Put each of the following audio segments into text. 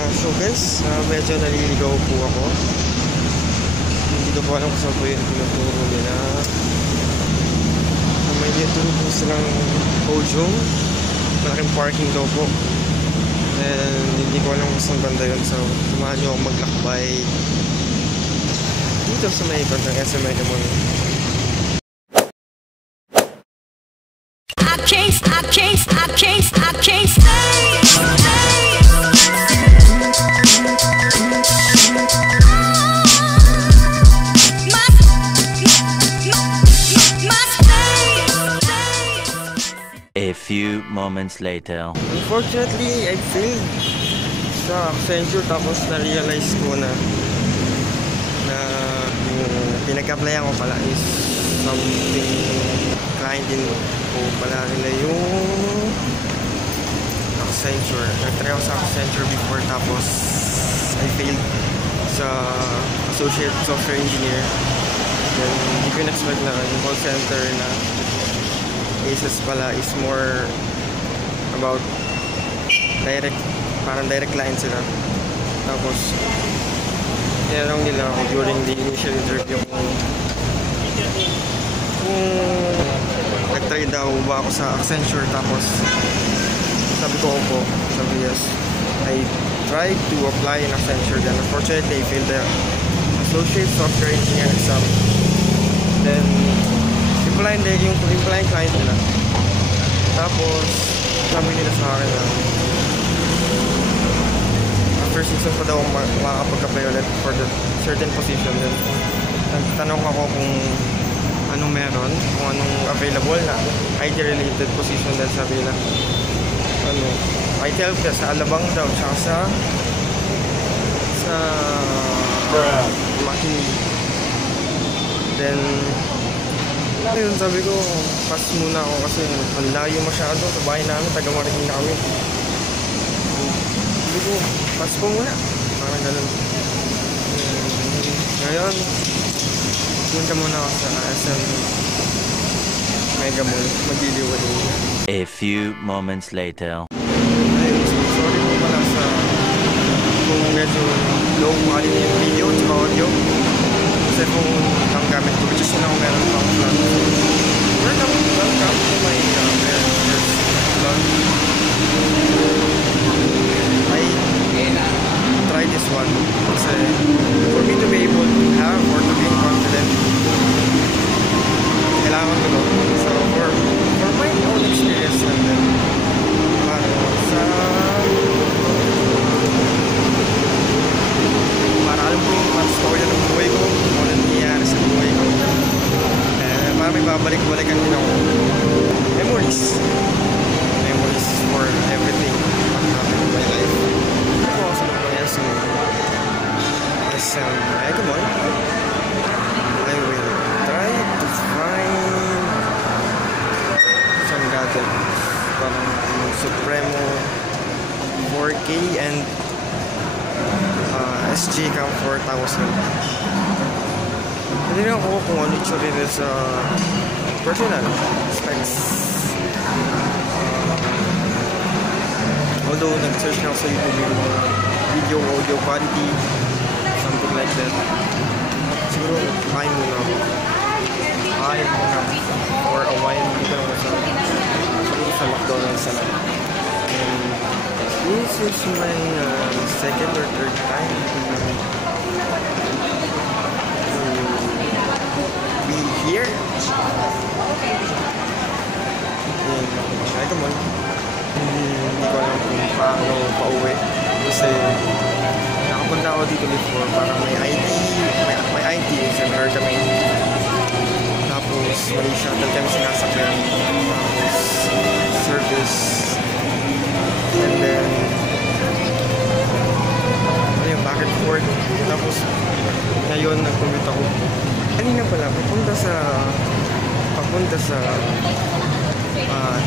So guys, medyo naliligaw po ako. Hindi ko po alam kung saan po yung tinuturo nila. May tinuturo po silang Hojong. Malaking parking daw po. And hindi ko alam kung saan banda yun. So, tumahan nyo akong maglakbay dito sa may bandang SM Mega Mall. I can't stay. A few moments later. Unfortunately, I failed sa Accenture tapos na-realize ko na yung pinag-applyan ko pala is something client din ko pala nila yung Accenture. Nag-try ako sa Accenture before tapos I failed sa Associate Software Engineer. Then hindi ko na-expect na yung call center na cases pala is more about direct, parang direct client sila. Tapos tinanong nila ako during the initial interview kung nag-try daw ba ako sa Accenture. Tapos sabi ko opo, sabi yes, I tried to apply in Accenture, then unfortunately I failed the Associate Software Engineer exam. Then yung client nila. Tapos sabi nila sa akin na after 6 months pa daw makakapag-apply ulit for the certain position. Then nagtanong ako kung anong meron, kung anong available na IT related position. Then sabi nila IT help sa Alabang daw tsaka sa Makini. Then ayun, sabi ko, pass muna ako kasi ang layo masyado sa bahay namin, taga-Mariting na kami. Sabi ko, pass po muna. Parang ganun. Ngayon, punta muna ako sa SM Mega Mall. Magliliwalay. A few moments later. Ayun, so sorry po pala sa kung medyo low quality yung video at audio. Kasi kung ang gamit ko, which is yun ako meron pang vlog. Welcome to my vlog. I tried this one kasi for me to be able to have or to be confident, kailangan ko to. So for my own experience and then para alam ko yung story ng buhay ko, kung ano nangyayari sa buhay ko. Para may babalik-balikan din ako. Memories for everything that happened in my life. Ako sa mga SM Mega Mall, I will try to find some gadgets parang Supremo 4K and SG Cam 4000. Hindi rin ako kung ano itsura nila sa personal specs. Although nag-search na ako sa YouTube yung mga video, audio quality, something like that. Siguro kain muna ako. For a while dito naman sa McDonald's na. And this is my second or third time here Mega Mall. Hindi ko alam kung paano pauwi kasi nakapunta ako dito before, parang may IT sa meron kami, tapos may shuttle kami sinasakyan, tapos service, and then ayun, back and forth. Tapos ngayon nag-commute ako kanina pala papunta sa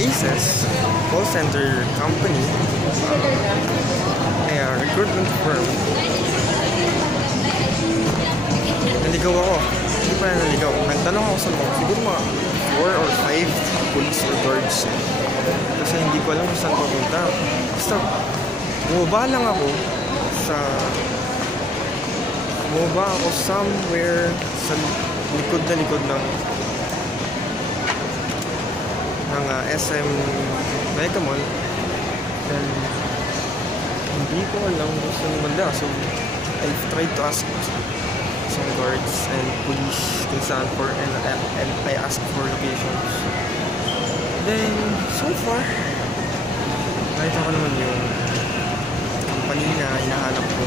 ACES call center company, recruitment firm. Naligaw ako. Hindi pa na naligaw. Nagtanong ako sa mga siguro mga 4 or 5 police or guards kasi hindi ko alam kung saan papunta. Basta bumaba lang ako sa bumaba ako somewhere sa likod ng SM Mega Mall. Then hindi ko alam kung saan banda, so I've tried to ask some guards and police kung saan for, and I asked for locations. Then so far nakita ko naman yung company na hinahanap ko,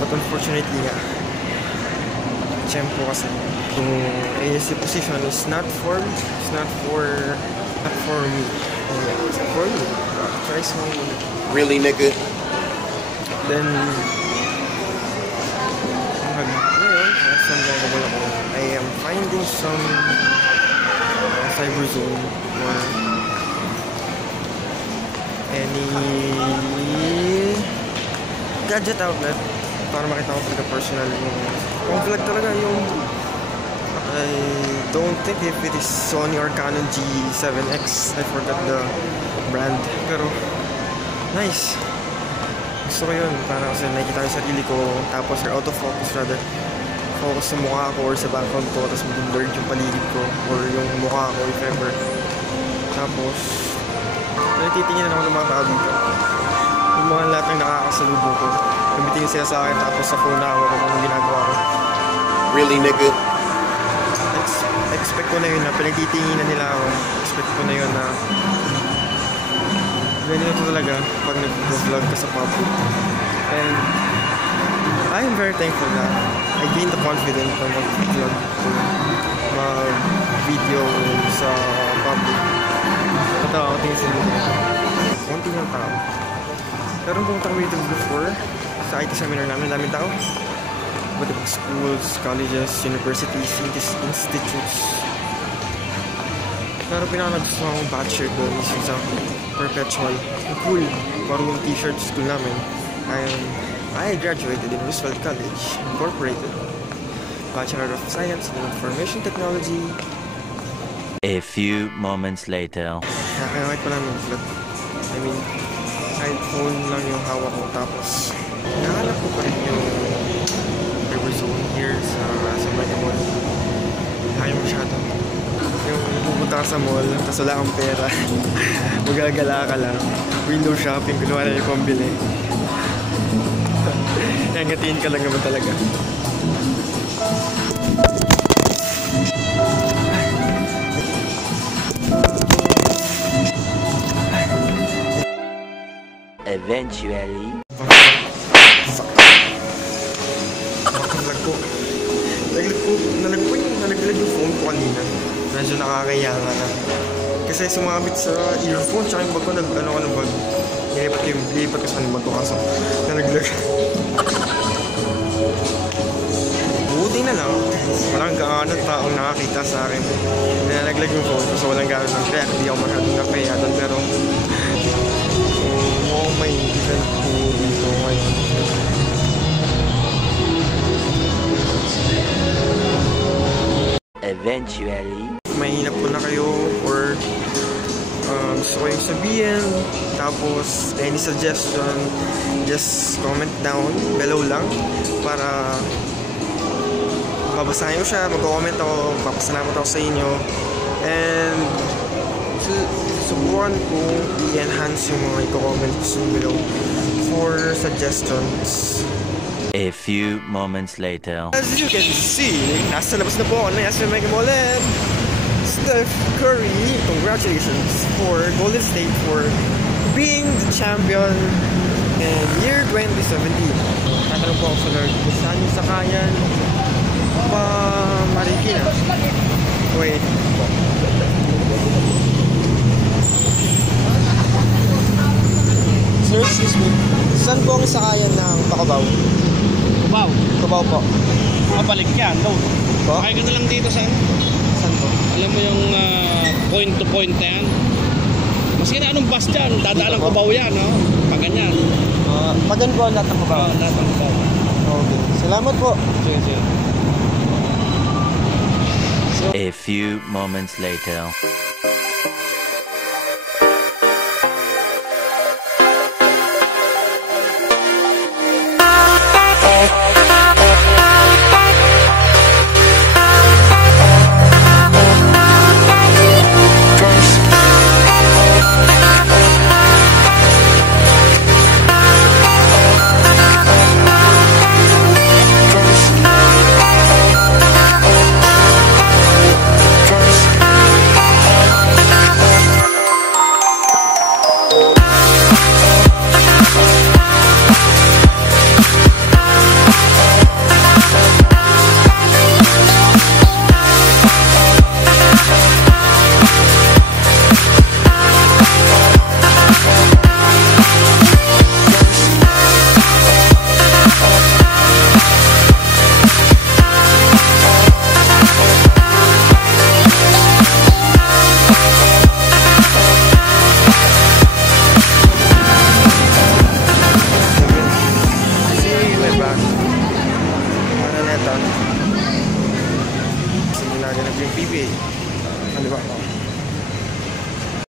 but unfortunately nga Tiyempo kasi yung ASC position is not for me. It's for me. Try some. Really, nigga? Then ngayon, I am finding some cyber zone or any gadget outlet para makita ko talaga personal yung vlog talaga yung I don't think if it is Sony or Canon G7X, I forgot the brand, pero nice, gusto ko yun para kasi nakikita yung sarili ko, tapos autofocus rather focus sa mukha ko or sa background ko, tapos mag-blurred yung paligid ko or yung mukha ko if ever. Tapos natitingin na ako ng mga tao dito, yung mga lahat ng nakakasalubong ko, nabitingin sila sa akin, tapos sa phone na ako kung anong ginagawa ko. Really, nigga? Expect ko na yun na pinagtitinginan nila ako. Expect ko na yun na ganyan ito talaga pag nag-vlog ka sa public. And I am very thankful na I gained the confidence na mag-vlog, mag-video sa public. Tatawa ako tingin sila nila. Konti ng tao. Pero kung pumunta kami dito before, sa IT seminar namin, daming tao. Iba't ibang schools, colleges, universities, institutes. Pero pinaka-nagustuhan akong batch shirt doon is yung sa Perpetual. Ang cool. Parang yung t-shirt school namin. I graduated in Roosevelt College, Incorporated. Bachelor of Science in Information Technology. A few moments later. Nakakayakit pa lang yung vlog. I mean, kahit phone lang yung hawak ko. Tapos, nahanap ko pa rin yung river zone here sa Mega Mall. Ayaw masyado. Yung pupunta ka sa mall, tapos wala kang pera. Magagala ka lang. Window shopping, kunwari yung pambili. Nangatiin ka lang naman talaga. Eventually. Nalaglag yung phone ko kanina. Medyo nakakaya nga na. Kasi sumabit sa earphone, tsaka yung bag ko, ng bag. Nilipat ko sa bag ko kaso nalaglag. Buti na lang, walang gaano taong nakakita sa akin. Nalaglag yung phone ko, so walang gaano ng kaya hindi ako masyadong nakaya doon, pero may event po dito ngayon. Eventually. Mahina po na kayo or gusto ko yung sabihin, tapos any suggestion, just comment down below lang para babasahin ko siya, mag-comment ako, papasalamat ako sa inyo, and subukan ko i-enhance yung mga i-comment below for suggestions. A few moments later. As you can see, nasa labas na po ako ng SM Mega Mall, and Steph Curry, congratulations for Golden State for being the champion in year 2017. Tatanong po ako sa Lord kung saan yung sakayan pa Marikina. Wait po. Sir, excuse me. Saan po ang sakayan ng Pacabaw? Cubao. Cubao po. Mabalik yan, no? Po? Kaya ka na lang dito sa Saan po? alam mo yung point to point na yan. Maski na anong bus dyan, dadaan ng Cubao yan, no? Pag ganyan. Pag ganun po ang lahat ng Cubao? Lahat ng Cubao. Okay. Salamat po. Sige, sige. A few moments later. ganap yung PBA. Ano ba?